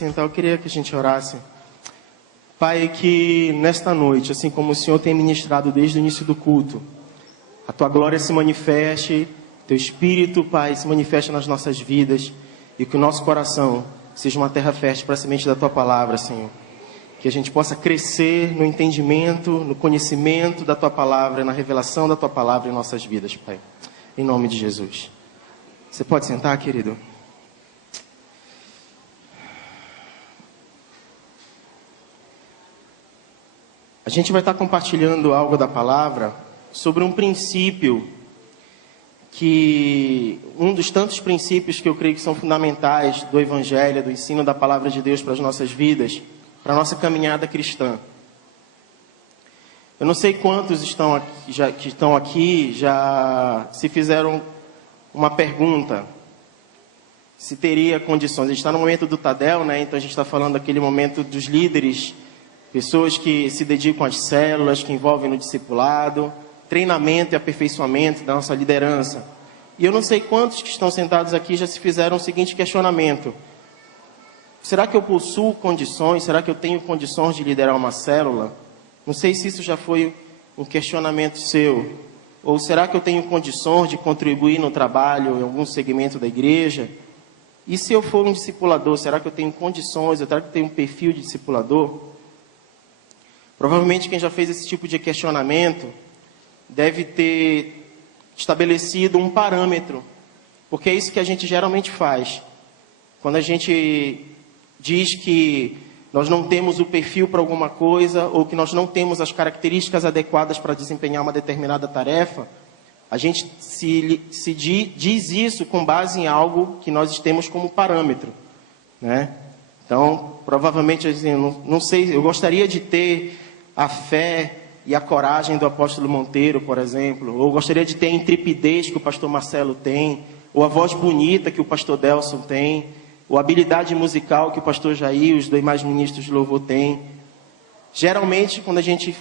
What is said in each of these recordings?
sentar, eu queria que a gente orasse. Pai, que nesta noite, assim como o Senhor tem ministrado desde o início do culto, a Tua glória se manifeste, Teu Espírito, Pai, se manifeste nas nossas vidas e que o nosso coração seja uma terra fértil para a semente da Tua palavra, Senhor. Que a gente possa crescer no entendimento, no conhecimento da Tua palavra, na revelação da Tua palavra em nossas vidas, Pai. Em nome de Jesus. Você pode sentar, querido? A gente vai estar compartilhando algo da palavra sobre um princípio um dos tantos princípios que eu creio que são fundamentais do Evangelho, do ensino da palavra de Deus para as nossas vidas, para a nossa caminhada cristã. Eu não sei quantos estão aqui já se fizeram uma pergunta, se teria condições. A gente está no momento do Tadel, né? Então a gente está falando daquele momento dos líderes, pessoas que se dedicam às células, que envolvem no discipulado, treinamento e aperfeiçoamento da nossa liderança. E eu não sei quantos que estão sentados aqui já se fizeram o seguinte questionamento: será que eu possuo condições? Será que eu tenho condições de liderar uma célula? Não sei se isso já foi um questionamento seu. Ou será que eu tenho condições de contribuir no trabalho, em algum segmento da igreja? E se eu for um discipulador, será que eu tenho condições? Será que eu tenho um perfil de discipulador? Provavelmente quem já fez esse tipo de questionamento deve ter estabelecido um parâmetro, porque é isso que a gente geralmente faz. Quando a gente diz que nós não temos o perfil para alguma coisa, ou que nós não temos as características adequadas para desempenhar uma determinada tarefa, a gente diz isso com base em algo que nós temos como parâmetro, né? Então, provavelmente, assim, não sei, eu gostaria de ter a fé e a coragem do apóstolo Monteiro, por exemplo, ou gostaria de ter a intrepidez que o pastor Marcelo tem, ou a voz bonita que o pastor Delson tem, ou a habilidade musical que o pastor Jair e os demais ministros de louvor têm. Geralmente, quando a gente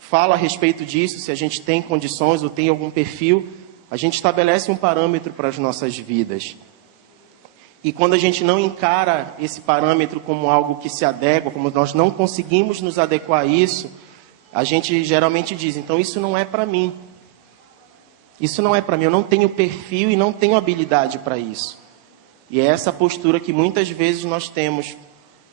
fala a respeito disso, se a gente tem condições ou tem algum perfil, a gente estabelece um parâmetro para as nossas vidas. E quando a gente não encara esse parâmetro como algo que se adequa, como nós não conseguimos nos adequar a isso, a gente geralmente diz: então isso não é para mim. Isso não é para mim, eu não tenho perfil e não tenho habilidade para isso. E é essa postura que muitas vezes nós temos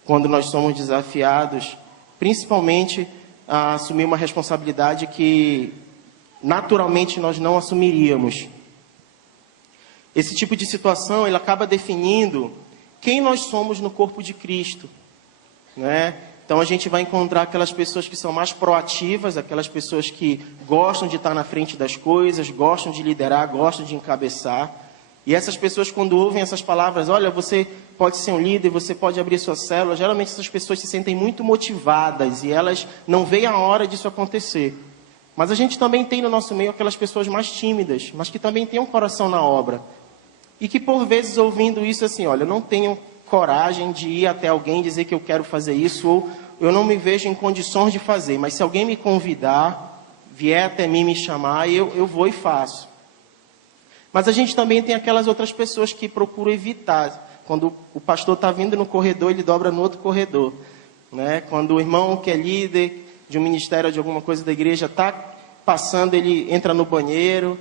quando nós somos desafiados, principalmente a assumir uma responsabilidade que naturalmente nós não assumiríamos. Esse tipo de situação, ele acaba definindo quem nós somos no corpo de Cristo, né? Então a gente vai encontrar aquelas pessoas que são mais proativas, aquelas pessoas que gostam de estar na frente das coisas, gostam de liderar, gostam de encabeçar. E essas pessoas, quando ouvem essas palavras, olha, você pode ser um líder, você pode abrir sua célula, geralmente essas pessoas se sentem muito motivadas e elas não veem a hora disso acontecer. Mas a gente também tem no nosso meio aquelas pessoas mais tímidas, mas que também têm um coração na obra. E que por vezes ouvindo isso assim, olha, eu não tenho coragem de ir até alguém e dizer que eu quero fazer isso, ou eu não me vejo em condições de fazer, mas se alguém me convidar, vier até mim me chamar, eu vou e faço. Mas a gente também tem aquelas outras pessoas que procuram evitar. Quando o pastor está vindo no corredor, ele dobra no outro corredor, né? Quando o irmão que é líder de um ministério ou de alguma coisa da igreja está passando, ele entra no banheiro.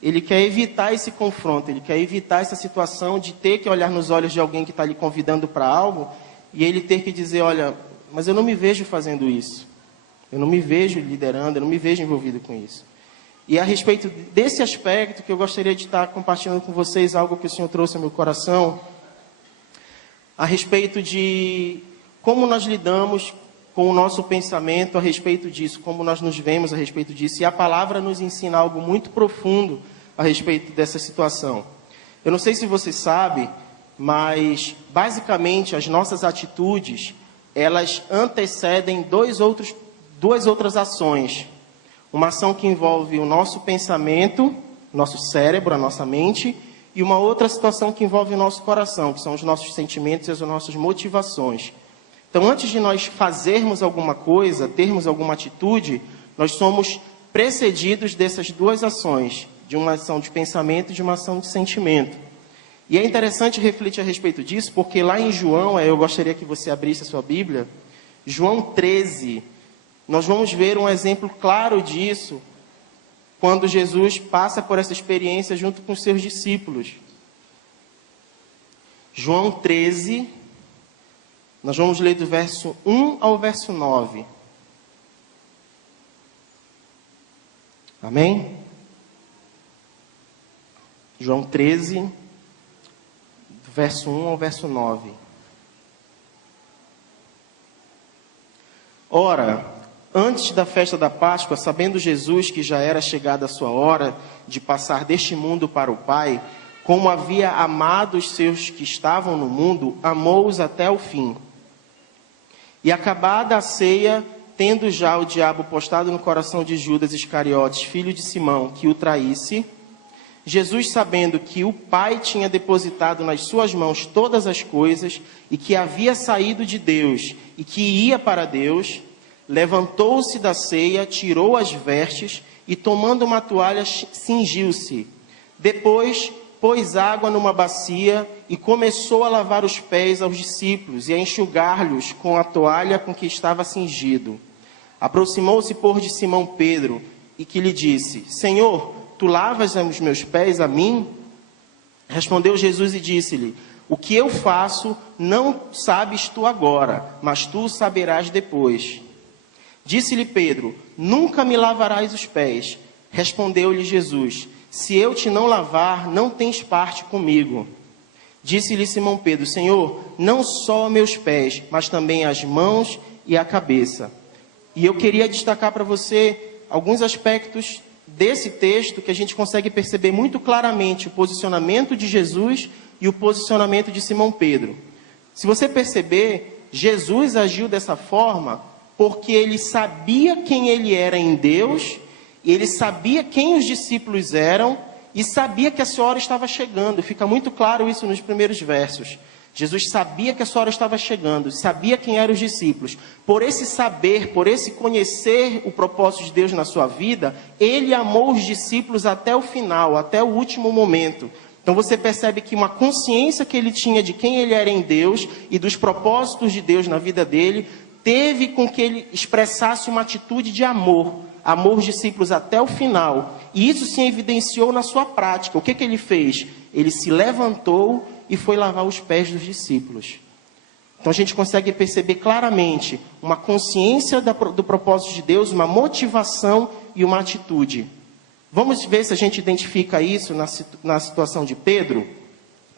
Ele quer evitar esse confronto, ele quer evitar essa situação de ter que olhar nos olhos de alguém que está lhe convidando para algo e ele ter que dizer, olha, mas eu não me vejo fazendo isso. Eu não me vejo liderando, eu não me vejo envolvido com isso. E a respeito desse aspecto que eu gostaria de estar compartilhando com vocês algo que o Senhor trouxe ao meu coração, a respeito de como nós lidamos com o nosso pensamento a respeito disso, como nós nos vemos a respeito disso. E a palavra nos ensina algo muito profundo a respeito dessa situação. Eu não sei se você sabe, mas basicamente as nossas atitudes, elas antecedem duas outras ações. Uma ação que envolve o nosso pensamento, nosso cérebro, a nossa mente, e uma outra situação que envolve o nosso coração, que são os nossos sentimentos e as nossas motivações. Então, antes de nós fazermos alguma coisa, termos alguma atitude, nós somos precedidos dessas duas ações, de uma ação de pensamento e de uma ação de sentimento. E é interessante refletir a respeito disso, porque lá em João, eu gostaria que você abrisse a sua Bíblia, João 13, nós vamos ver um exemplo claro disso, quando Jesus passa por essa experiência junto com os seus discípulos. João 13, nós vamos ler do verso 1 ao verso 9. Amém? João 13, do verso 1 ao verso 9. Ora, antes da festa da Páscoa, sabendo Jesus que já era chegada a sua hora de passar deste mundo para o Pai, como havia amado os seus que estavam no mundo, amou-os até o fim. E acabada a ceia, tendo já o diabo postado no coração de Judas Iscariotes, filho de Simão, que o traísse, Jesus, sabendo que o Pai tinha depositado nas suas mãos todas as coisas, e que havia saído de Deus, e que ia para Deus, levantou-se da ceia, tirou as vestes, e tomando uma toalha, cingiu-se. Depois, pôs água numa bacia, e começou a lavar os pés aos discípulos, e a enxugar-lhes com a toalha com que estava cingido. Aproximou-se, por de Simão Pedro, e que lhe disse: Senhor, tu lavas os meus pés a mim? Respondeu Jesus e disse-lhe: o que eu faço não sabes tu agora, mas tu o saberás depois. Disse-lhe Pedro: nunca me lavarás os pés. Respondeu-lhe Jesus: se eu te não lavar, não tens parte comigo. Disse-lhe Simão Pedro: Senhor, não só meus pés, mas também as mãos e a cabeça. E eu queria destacar para você alguns aspectos desse texto que a gente consegue perceber muito claramente o posicionamento de Jesus e o posicionamento de Simão Pedro. Se você perceber, Jesus agiu dessa forma porque ele sabia quem ele era em Deus, ele sabia quem os discípulos eram e sabia que a sua hora estava chegando. Fica muito claro isso nos primeiros versos. Jesus sabia que a sua hora estava chegando, sabia quem eram os discípulos. Por esse saber, por esse conhecer o propósito de Deus na sua vida, ele amou os discípulos até o final, até o último momento. Então você percebe que uma consciência que ele tinha de quem ele era em Deus e dos propósitos de Deus na vida dele, teve com que ele expressasse uma atitude de amor. Amou os discípulos até o final. E isso se evidenciou na sua prática. O que ele fez? Ele se levantou e foi lavar os pés dos discípulos. Então a gente consegue perceber claramente uma consciência do propósito de Deus, uma motivação e uma atitude. Vamos ver se a gente identifica isso na situação de Pedro.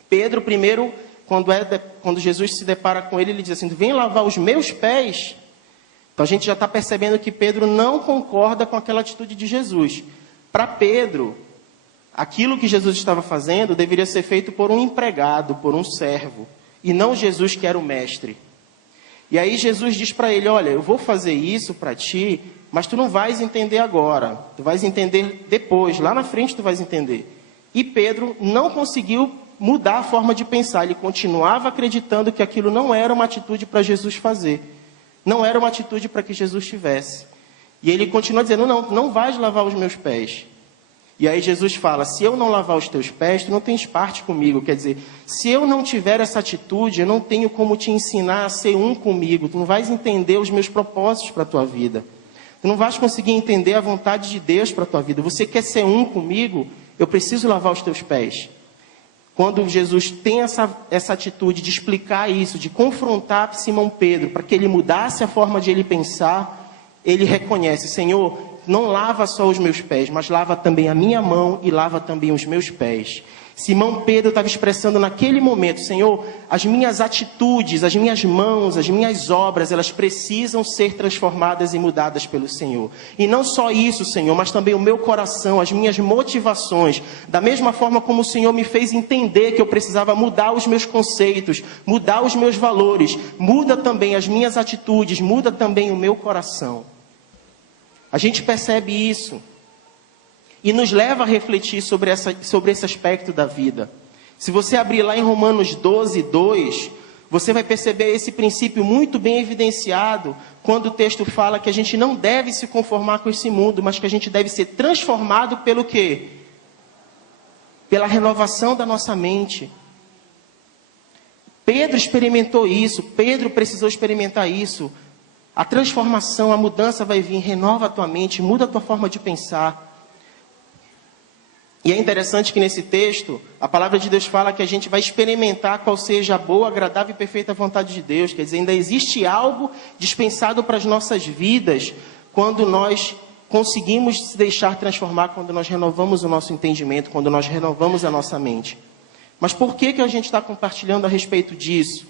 Pedro, primeiro, quando Jesus se depara com ele, ele diz assim: vem lavar os meus pés. Então a gente já está percebendo que Pedro não concorda com aquela atitude de Jesus. Para Pedro, aquilo que Jesus estava fazendo deveria ser feito por um empregado, por um servo, e não Jesus que era o mestre. E aí Jesus diz para ele: olha, eu vou fazer isso para ti, mas tu não vais entender agora, tu vais entender depois, lá na frente tu vais entender. E Pedro não conseguiu mudar a forma de pensar, ele continuava acreditando que aquilo não era uma atitude para Jesus fazer, não era uma atitude para que Jesus tivesse. E ele continua dizendo: não vais lavar os meus pés. E aí Jesus fala: se eu não lavar os teus pés, tu não tens parte comigo. Quer dizer, se eu não tiver essa atitude, eu não tenho como te ensinar a ser um comigo. Tu não vais entender os meus propósitos para a tua vida. Tu não vais conseguir entender a vontade de Deus para a tua vida. Você quer ser um comigo? Eu preciso lavar os teus pés. Quando Jesus tem essa atitude de explicar isso, de confrontar Simão Pedro, para que ele mudasse a forma de ele pensar, ele reconhece: Senhor, não lava só os meus pés, mas lava também a minha mão e lava também os meus pés. Simão Pedro estava expressando naquele momento: Senhor, as minhas atitudes, as minhas mãos, as minhas obras, elas precisam ser transformadas e mudadas pelo Senhor. E não só isso, Senhor, mas também o meu coração, as minhas motivações. Da mesma forma como o Senhor me fez entender que eu precisava mudar os meus conceitos, mudar os meus valores, muda também as minhas atitudes, muda também o meu coração. A gente percebe isso e nos leva a refletir sobre esse aspecto da vida. Se você abrir lá em Romanos 12, 2, você vai perceber esse princípio muito bem evidenciado quando o texto fala que a gente não deve se conformar com esse mundo, mas que a gente deve ser transformado pelo quê? Pela renovação da nossa mente. Pedro experimentou isso, Pedro precisou experimentar isso. A transformação, a mudança vai vir, renova a tua mente, muda a tua forma de pensar. E é interessante que nesse texto, a palavra de Deus fala que a gente vai experimentar qual seja a boa, agradável e perfeita vontade de Deus. Quer dizer, ainda existe algo dispensado para as nossas vidas quando nós conseguimos se deixar transformar, quando nós renovamos o nosso entendimento, quando nós renovamos a nossa mente. Mas por que a gente está compartilhando a respeito disso?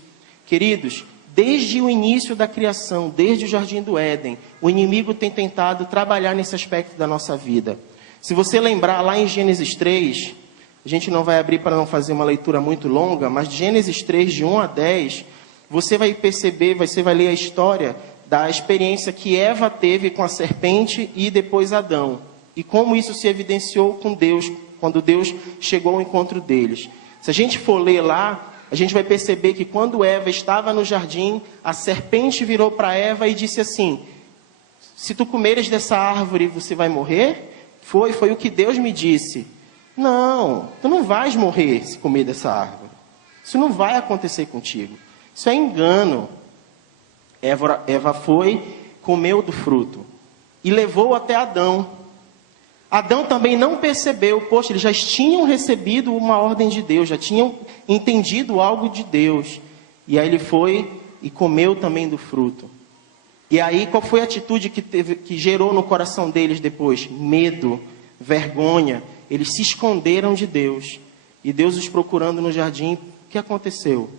Queridos, desde o início da criação, desde o Jardim do Éden, o inimigo tem tentado trabalhar nesse aspecto da nossa vida. Se você lembrar lá em Gênesis 3, a gente não vai abrir para não fazer uma leitura muito longa, mas Gênesis 3, de 1 a 10, você vai perceber, você vai ler a história da experiência que Eva teve com a serpente e depois Adão. E como isso se evidenciou com Deus, quando Deus chegou ao encontro deles. Se a gente for ler lá, a gente vai perceber que quando Eva estava no jardim, a serpente virou para Eva e disse assim: se tu comeres dessa árvore, você vai morrer? Foi o que Deus me disse. Não, tu não vais morrer se comer dessa árvore. Isso não vai acontecer contigo. Isso é engano. Eva foi, comeu do fruto e levou até Adão. Adão também não percebeu, poxa, eles já tinham recebido uma ordem de Deus, já tinham entendido algo de Deus. E aí ele foi e comeu também do fruto. E aí, qual foi a atitude que gerou no coração deles depois? Medo, vergonha. Eles se esconderam de Deus. E Deus os procurando no jardim, o que aconteceu?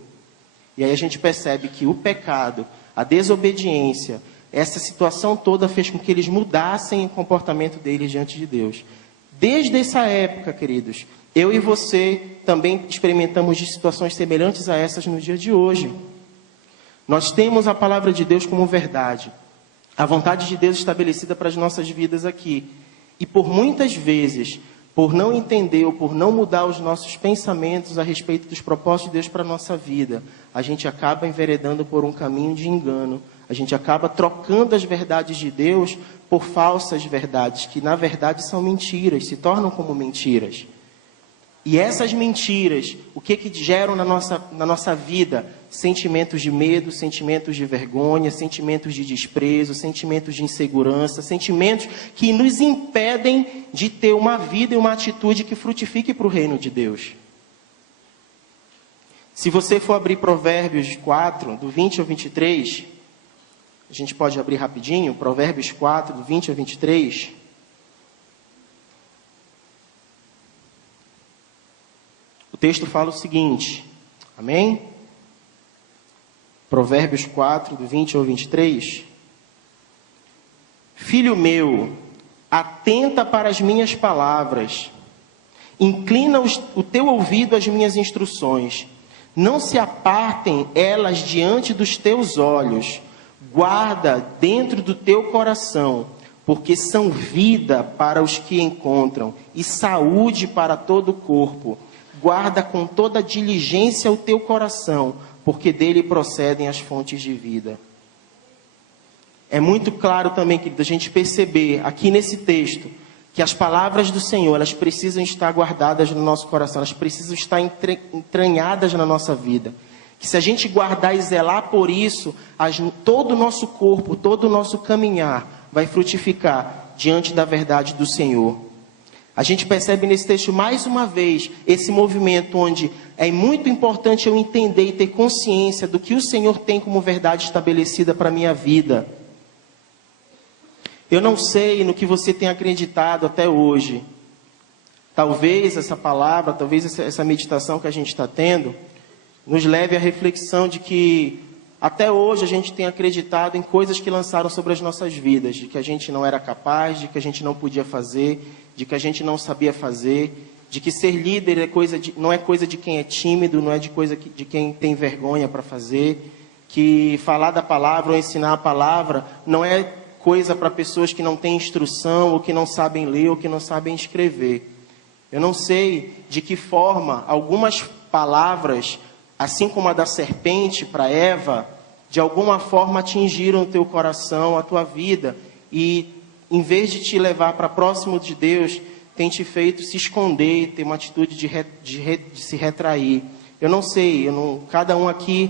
E aí a gente percebe que o pecado, a desobediência, essa situação toda fez com que eles mudassem o comportamento deles diante de Deus. Desde essa época, queridos, eu e você também experimentamos de situações semelhantes a essas no dia de hoje. Nós temos a palavra de Deus como verdade, a vontade de Deus estabelecida para as nossas vidas aqui. E por muitas vezes, por não entender ou por não mudar os nossos pensamentos a respeito dos propósitos de Deus para a nossa vida, a gente acaba enveredando por um caminho de engano. A gente acaba trocando as verdades de Deus por falsas verdades, que na verdade são mentiras, se tornam como mentiras. E essas mentiras, o que geram na nossa vida? Sentimentos de medo, sentimentos de vergonha, sentimentos de desprezo, sentimentos de insegurança, sentimentos que nos impedem de ter uma vida e uma atitude que frutifique para o reino de Deus. Se você for abrir Provérbios 4, do 20 ao 23, a gente pode abrir rapidinho, Provérbios 4, do 20 ao 23. O texto fala o seguinte, amém? Provérbios 4, do 20 ao 23. Filho meu, atenta para as minhas palavras, inclina o teu ouvido às minhas instruções, não se apartem elas diante dos teus olhos, guarda dentro do teu coração, porque são vida para os que encontram e saúde para todo o corpo. Guarda com toda diligência o teu coração, porque dele procedem as fontes de vida. É muito claro também, querido, a gente perceber aqui nesse texto que as palavras do Senhor, elas precisam estar guardadas no nosso coração, elas precisam estar entranhadas na nossa vida. Que se a gente guardar e zelar por isso, todo o nosso corpo, todo o nosso caminhar vai frutificar diante da verdade do Senhor. A gente percebe nesse texto mais uma vez esse movimento onde é muito importante eu entender e ter consciência do que o Senhor tem como verdade estabelecida para a minha vida. Eu não sei no que você tem acreditado até hoje. Talvez essa palavra, talvez essa meditação que a gente está tendo, nos leve à reflexão de que até hoje a gente tem acreditado em coisas que lançaram sobre as nossas vidas, de que a gente não era capaz, de que a gente não podia fazer, de que a gente não sabia fazer, de que ser líder não é coisa de quem é tímido, não é de quem tem vergonha para fazer, que falar da palavra ou ensinar a palavra não é coisa para pessoas que não têm instrução, ou que não sabem ler, ou que não sabem escrever. Eu não sei de que forma algumas palavras, assim como a da serpente para Eva, de alguma forma atingiram o teu coração, a tua vida, e em vez de te levar para próximo de Deus, tem te feito se esconder, ter uma atitude de se retrair. Eu não sei, cada um aqui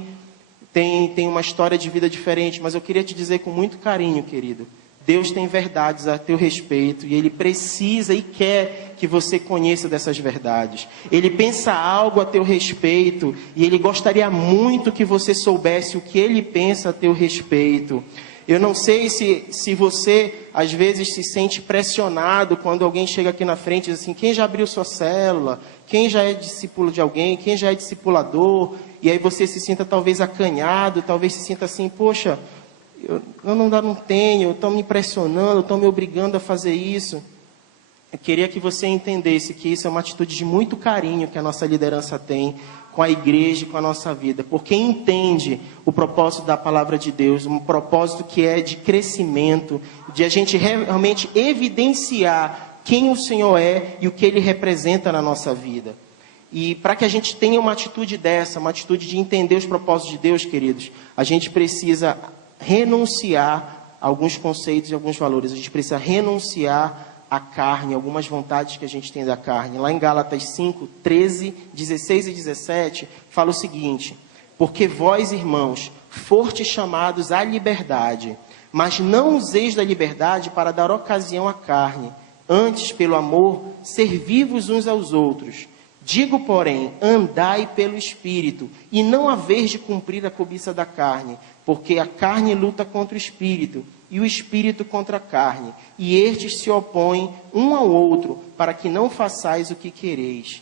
tem uma história de vida diferente, mas eu queria te dizer com muito carinho, querido, Deus tem verdades a teu respeito e Ele precisa e quer que você conheça dessas verdades. Ele pensa algo a teu respeito e Ele gostaria muito que você soubesse o que Ele pensa a teu respeito. Eu não sei se você, às vezes, se sente pressionado quando alguém chega aqui na frente e diz assim, quem já abriu sua célula? Quem já é discípulo de alguém? Quem já é discipulador? E aí você se sinta talvez acanhado, talvez se sinta assim, poxa, eu não tenho, estão me pressionando, estão me obrigando a fazer isso. Eu queria que você entendesse que isso é uma atitude de muito carinho que a nossa liderança tem com a igreja e com a nossa vida. Porque entende o propósito da palavra de Deus, um propósito que é de crescimento, de a gente realmente evidenciar quem o Senhor é e o que Ele representa na nossa vida. E para que a gente tenha uma atitude dessa, uma atitude de entender os propósitos de Deus, queridos, a gente precisa renunciar a alguns conceitos e alguns valores. A gente precisa renunciar à carne, algumas vontades que a gente tem da carne. Lá em Gálatas 5, 13, 16 e 17, fala o seguinte: porque vós, irmãos, fostes chamados à liberdade, mas não useis da liberdade para dar ocasião à carne. Antes, pelo amor, servi-vos uns aos outros. Digo, porém, andai pelo Espírito, e não haveis de cumprir a cobiça da carne, porque a carne luta contra o Espírito, e o Espírito contra a carne, e estes se opõem um ao outro, para que não façais o que quereis.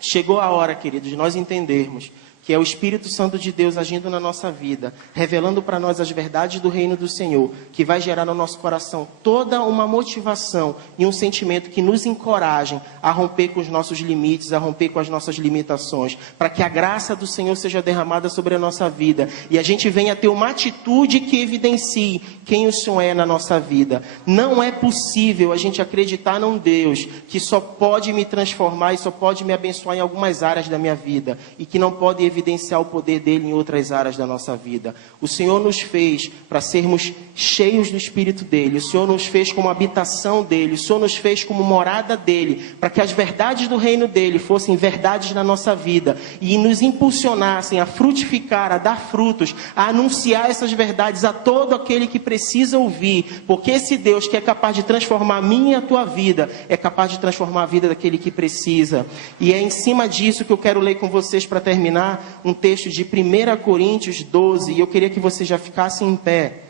Chegou a hora, queridos, de nós entendermos que é o Espírito Santo de Deus agindo na nossa vida, revelando para nós as verdades do reino do Senhor, que vai gerar no nosso coração toda uma motivação e um sentimento que nos encorajem a romper com os nossos limites, a romper com as nossas limitações, para que a graça do Senhor seja derramada sobre a nossa vida e a gente venha ter uma atitude que evidencie quem o Senhor é na nossa vida. Não é possível a gente acreditar num Deus que só pode me transformar e só pode me abençoar em algumas áreas da minha vida e que não pode evidenciar o poder dele em outras áreas da nossa vida. O Senhor nos fez para sermos cheios do Espírito dele. O Senhor nos fez como habitação dele. O Senhor nos fez como morada dele, para que as verdades do reino dele fossem verdades na nossa vida e nos impulsionassem a frutificar, a dar frutos, a anunciar essas verdades a todo aquele que precisa ouvir, porque esse Deus que é capaz de transformar a minha e a tua vida, é capaz de transformar a vida daquele que precisa. E é em cima disso que eu quero ler com vocês para terminar um texto de 1 Coríntios 12, e eu queria que você já ficasse em pé.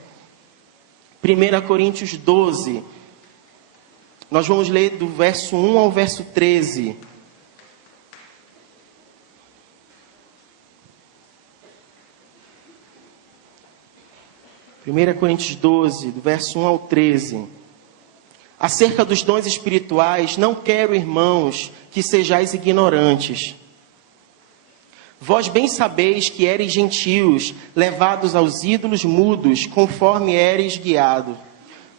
1 Coríntios 12, nós vamos ler do verso 1 ao verso 13. Primeira Coríntios 12, do verso 1 ao 13. Acerca dos dons espirituais, não quero, irmãos, que sejais ignorantes. Vós bem sabeis que éreis gentios, levados aos ídolos mudos, conforme éreis guiado.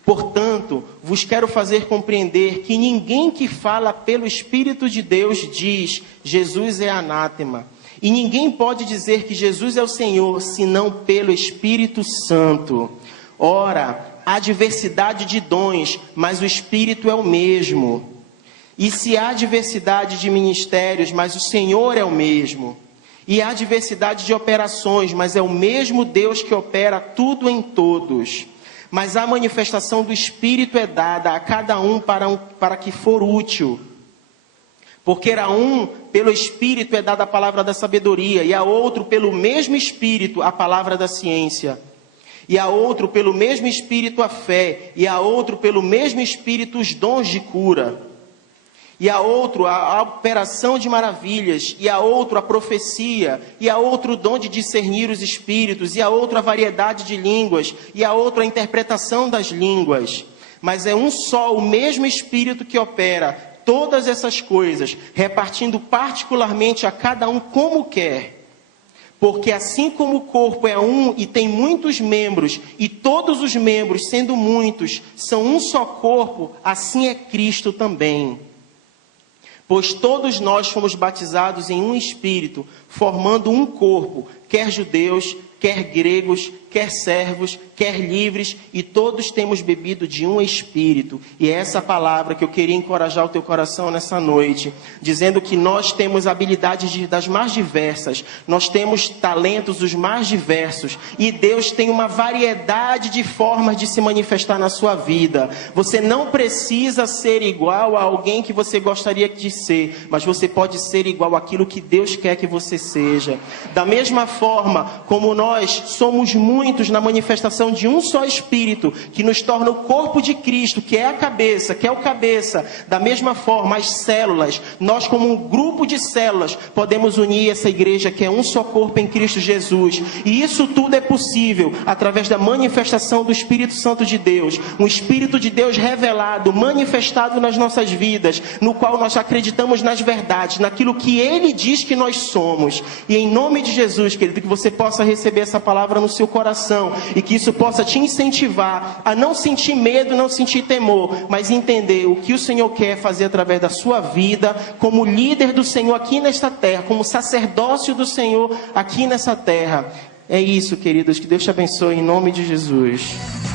Portanto, vos quero fazer compreender que ninguém que fala pelo Espírito de Deus diz, Jesus é anátema. E ninguém pode dizer que Jesus é o Senhor, senão pelo Espírito Santo. Ora, há diversidade de dons, mas o Espírito é o mesmo. E se há diversidade de ministérios, mas o Senhor é o mesmo. E há diversidade de operações, mas é o mesmo Deus que opera tudo em todos. Mas a manifestação do Espírito é dada a cada um para que for útil. Porque a um, pelo Espírito, é dada a palavra da sabedoria, e a outro, pelo mesmo Espírito, a palavra da ciência. E a outro, pelo mesmo Espírito, a fé, e a outro, pelo mesmo Espírito, os dons de cura. E a outro, a operação de maravilhas, e a outro, a profecia, e a outro, o dom de discernir os espíritos, e a outro, a variedade de línguas, e a outro, a interpretação das línguas. Mas é um só, o mesmo Espírito que opera todas essas coisas, repartindo particularmente a cada um como quer. Porque assim como o corpo é um e tem muitos membros, e todos os membros, sendo muitos, são um só corpo, assim é Cristo também. Pois todos nós fomos batizados em um Espírito, formando um corpo, quer judeus, quer gregos, quer servos, quer livres, e todos temos bebido de um Espírito. E é essa palavra que eu queria encorajar o teu coração nessa noite, dizendo que nós temos habilidades das mais diversas, nós temos talentos os mais diversos, e Deus tem uma variedade de formas de se manifestar na sua vida. Você não precisa ser igual a alguém que você gostaria de ser, mas você pode ser igual àquilo que Deus quer que você seja. Da mesma forma como nós somos muitos na manifestação de um só Espírito, que nos torna o corpo de Cristo, que é a cabeça, que é o cabeça, da mesma forma as células, nós como um grupo de células, podemos unir essa igreja que é um só corpo em Cristo Jesus. E isso tudo é possível através da manifestação do Espírito Santo de Deus, um Espírito de Deus revelado, manifestado nas nossas vidas, no qual nós acreditamos nas verdades, naquilo que Ele diz que nós somos. E em nome de Jesus, querido, que você possa receber essa palavra no seu coração e que isso possa te incentivar a não sentir medo, não sentir temor, mas entender o que o Senhor quer fazer através da sua vida, como líder do Senhor aqui nesta terra, como sacerdócio do Senhor aqui nessa terra. É isso, queridos, que Deus te abençoe em nome de Jesus.